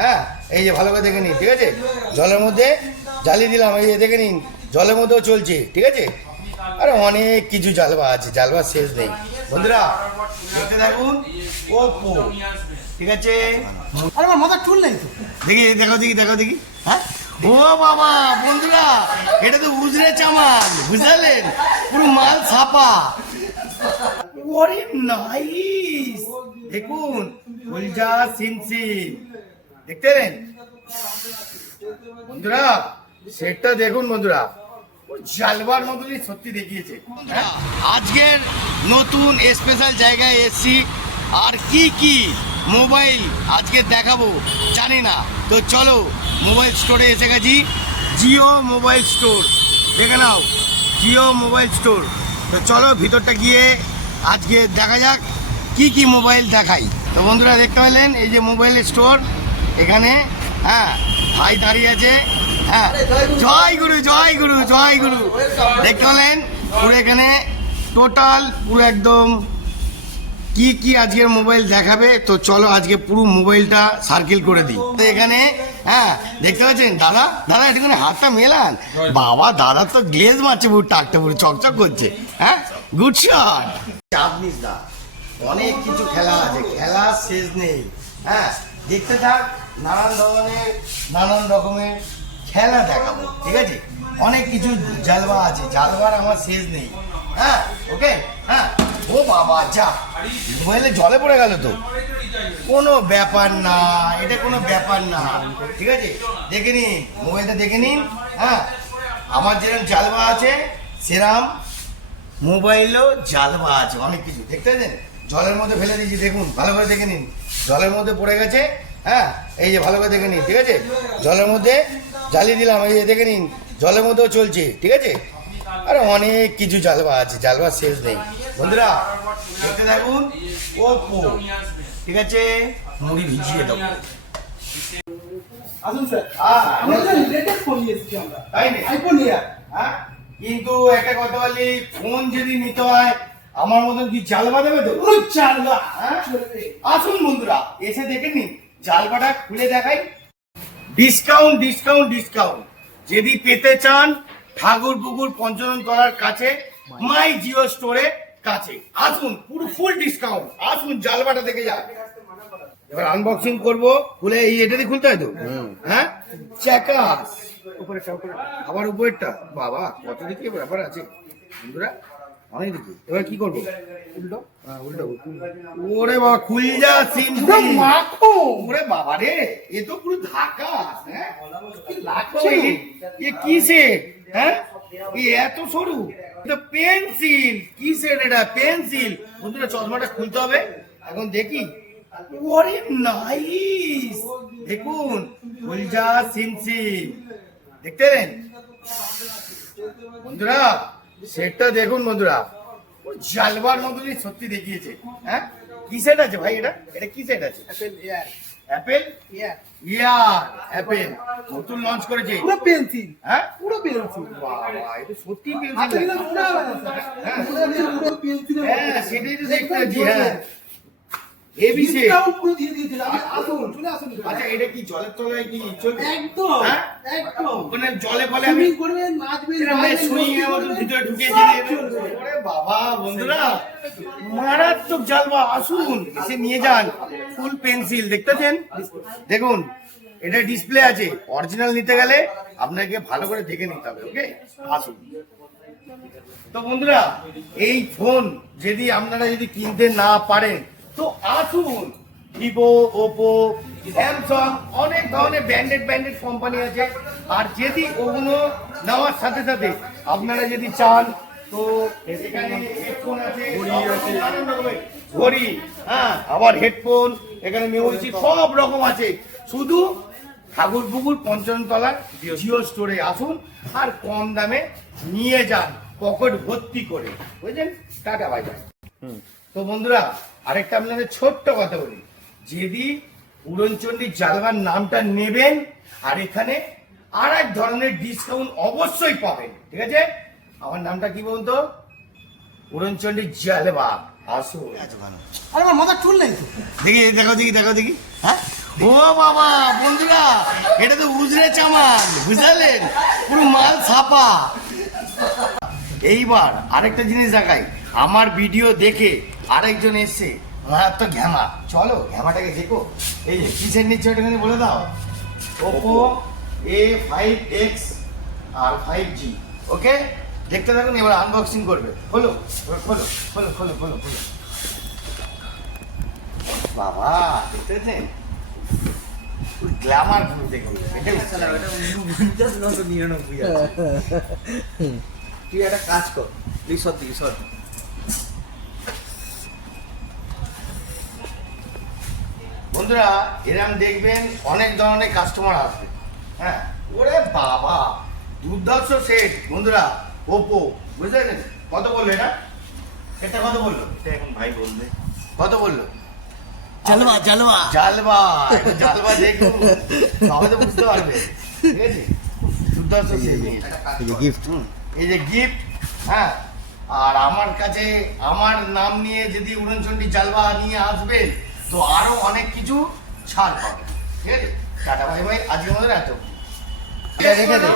হ্যাঁ এই যে ভালো করে দেখে নিন, ঠিক আছে? জলের মধ্যে জ্বালিয়ে দিলাম, এই যে দেখে নিন জলের মধ্যেও চলছে, ঠিক আছে? আরে অনেক কিছু জালবা আছে, জালবার শেষ নেই বন্ধুরা। দেখতে থাকুন ওপো, ঠিক আছে? আরে আমার মাথা চুল নেই তো। দেখি দেখো দেখি। হ্যাঁ ও বাবা বন্ধুরা, এটা তো উজরে চামান, বুঝলেন? পুরো মাল ছাপা। ওরে নাইস, দেখুন ফুলজা সিনসিন, দেখতে পেলেন বন্ধুরা? সেটটা দেখুন বন্ধুরা, জালবার মতনই সত্যি দেখিয়েছে। হ্যাঁ আজকের নতুন স্পেশাল জায়গায় এসছি, আর কি মোবাইল আজকে দেখাবো জানি না, তো চলো মোবাইল স্টোরে এসে গেছি। জিও মোবাইল স্টোর, দেখে নাও জিও মোবাইল স্টোর। তো চলো ভিতরটা গিয়ে আজকে দেখা যাক কি মোবাইল দেখাই। তো বন্ধুরা দেখতে পেলেন এই যে মোবাইল স্টোর, এখানে হ্যাঁ ভাই দাঁড়িয়ে আছে। হ্যাঁ জয় গুরু জয় গুরু জয় গুরু, দেখতে পেলেন পুরো এখানে টোটাল পুরো একদম কি আজকের মোবাইল দেখাবে। তো চলো আজকে পুরো মোবাইলটা সার্কেল করে দিই। তো এখানে হ্যাঁ দেখতে পাচ্ছেন দাদা একটুখানি হাতটা মেলান। বাবা দাদা তো গ্লেজ মারছে, পুরো টাকটা পুরো চকচক করছে। হ্যাঁ গুড শট। চাপ নিস না, অনেক কিছু খেলা আছে, খেলা শেষ নেই। হ্যাঁ দেখতে থাক, নানান রকমের খেলা দেখাবো, ঠিক আছে? অনেক কিছু জালবা আছে, জালবার আমার শেষ নেই। হ্যাঁ ওকে। হ্যাঁ ও বাবা যা, মোবাইলে জলে পড়ে গেল তো, কোনো ব্যাপার না, এটা কোনো ব্যাপার না, ঠিক আছে? দেখে নিন মোবাইলটা, দেখে নিন। হ্যাঁ আমার যেরকম জালবা আছে সেরকম মোবাইলও জালবা আছে, অনেক কিছু দেখতে পাচ্ছেন। জলের মধ্যে ফেলে দিয়েছি, দেখুন ভালো করে দেখে নিন, জলের মধ্যে পড়ে গেছে। হ্যাঁ এই যে ভালো করে দেখে নিন, ঠিক আছে? জলের মধ্যে জ্বালিয়ে দিলাম, এই যে দেখে নিন জলের মধ্যেও চলছে, ঠিক আছে? আরে অনেক কিছু জালবা আছে, জালবার শেষ নেই বন্ধুরা। দেখতে থাকুন ওপো, ঠিক আছে? মুড়ি ভিজিয়ে দেবো। আসুন স্যার, হ্যাঁ আমরা লেটেস্ট ফোন নিয়েছি আমরা, তাই না? আইফোন নিয়ে। হ্যাঁ কিন্তু একটা কথা বলি, ফোন যদি নিতে হয় আমার মতন কি জালবা দেবে তো? ওই চালবা। হ্যাঁ আসুন বন্ধুরা, এসে দেখে নিন, জালবাটা খুলে দেখাই। ডিসকাউন্ট ডিসকাউন্ট ডিসকাউন্ট যদি পেতে চান ঠাকুরপুকুর পঞ্চনন তলার কাছে মাই জিও স্টোরে কাছে আসুন, পুরো ফুল ডিসকাউন্ট। আসুন জালবাটা দেখে যান। এবার আনবক্সিং করব, খুলে এই এটা দিয়ে খুলতে হয় তো। হ্যাঁ চ্যাকাস আবার উপরেরটা, বাবা কত দিকে ব্যাপার আছে বন্ধুরা, অনেক দিকে। এবার কি করবো? উল্টো, হ্যাঁ উল্টো। ওরে বাবা খুলজা সিম মাখো। ওরে বাবা রে, এ তো পুরো ধাকা। হ্যাঁ কি লাগছে, এ কি সেট? হ্যাঁ এত সরু, এটা পেন্সিল। কি সেট এটা? পেন্সিল। বন্ধুরা চশমাটা খুলতে হবে এখন, দেখি। ওরে নাইস, দেখুন ফুলজা সিনসিন, দেখতে পেলেন বন্ধুরা? সেটটা দেখুন বন্ধুরা, জালবার মতনই সত্যি দেখিয়েছে। হ্যাঁ কি সেট আছে ভাই? এটা কি সেট আছে? অ্যাপেল ইয়ার অ্যাপেল নতুন লঞ্চ করেছে, পুরো পেন্সিল। হ্যাঁ পুরো পেন্সিল। বাবা এটা সত্যি হাতে পেন্সিল। দিলে মনে হবে না স্যার। হ্যাঁ পুরো পেন্সিল। হ্যাঁ সেটাই তো দেখতে পাচ্ছি। হ্যাঁ এবি সেট। ডিসকাউন্ট পুরো দিয়ে দিয়েছিল। আসুন, চলে আসুন। আচ্ছা এটা কি জলের তলায় কি চলবে? একদম হ্যাঁ? একদম। ওখানে জলে ফলে আমি সুইমিং করবেন, নাচবেন, সুইং এর মতো ভিতরে ঢুকিয়ে সব দিয়ে চলবে। ওরে বাবা বন্ধুরা, মারাত্মক জালবা। আসুন এসে নিয়ে যান, ফুল পেন্সিল দেখতেছেন, দেখুন এটা ডিসপ্লে আছে। অরিজিনাল নিতে গেলে আপনাকে ভালো করে দেখে নিতে হবে, ওকে? আসুন। তো বন্ধুরা এই ফোন যদি আপনারা কিনতে না পারেন তো আসুন, ভিভো, ওপো, স্যামসাং, অনেক ধরনের ব্র্যান্ডেড কোম্পানি আছে। আর যদি ওগুলো নেওয়ার সাথে সাথে আপনারা যদি চান তো এখানে হেডফোন আছে, নানান রকমের ঘড়ি, হ্যাঁ আবার হেডফোন, এখানে মেমোরি, সব রকম আছে। শুধু ঠাকুরপুকুর পঞ্চমতলার জিও স্টোরে আসুন আর কম দামে নিয়ে যান, পকেট ভর্তি করে, বুঝলেন? Tata bye bye. তো বন্ধুরা আরেকটা আপনাদের ছোট্ট কথা বলি, যদি উড়নচণ্ডী জালবার নামটা নেবেন আর এখানে আর এক ধরনের ডিসকাউন্ট অবশ্যই পাবেন, ঠিক আছে? আমার নামটা কি বলুন তো? উড়নচণ্ডী জালবা। আসুন। আরে আমার মাথা চুল নেই তো। দেখি দেখো দেখি। হ্যাঁ ও বাবা বন্ধুরা, এটা তো উজরে চামান, বুঝলেন? পুরো মাল ছাপা। এইবার আরেকটা জিনিস দেখাই, আমার ভিডিও দেখে আরেকজন এসছে, মারাত্মক ঘ্যামা। চলো ঘ্যামাটাকে দেখো। এই যে কিসের নিচ্ছে ওটাখানে বলে দাও। ওপো A5X আর 5G। ওকে, দেখতে থাকুন, এবার আনবক্সিং করবে। খোলো খোলো খোলো খোলো খোলো খোলো। বাবা দেখতে পেয়েছেন, গ্ল্যামার পুরো দেখুন। তুই একটা কাজ কর, রিসর্ট বন্ধুরা এরম দেখবেন অনেক ধরনের কাস্টমার আসবে। হ্যাঁ, ওরে বাবা দুর্ধর্ষ সেট বন্ধুরা, ওপো, বুঝলেন? কত বললো এটা? এটা কত বললো? এখন ভাই বলবে কত বললো? জালবা জালবা, এটা জালবা দেখুন, সবাই তো বুঝতে পারবে। ঠিক আছে, দুর্ধর্ষ সেট। গিফট। এই যে গিফট। হ্যাঁ, আর আমার কাছে আমার নাম নিয়ে যদি উড়নচণ্ডী জালবা নিয়ে আসবেন তো আরো অনেক কিছু ছাড় পাবেন। ঠিক আছে, টাটা বাই বাই, আজকের মতো এত। রেখে দে।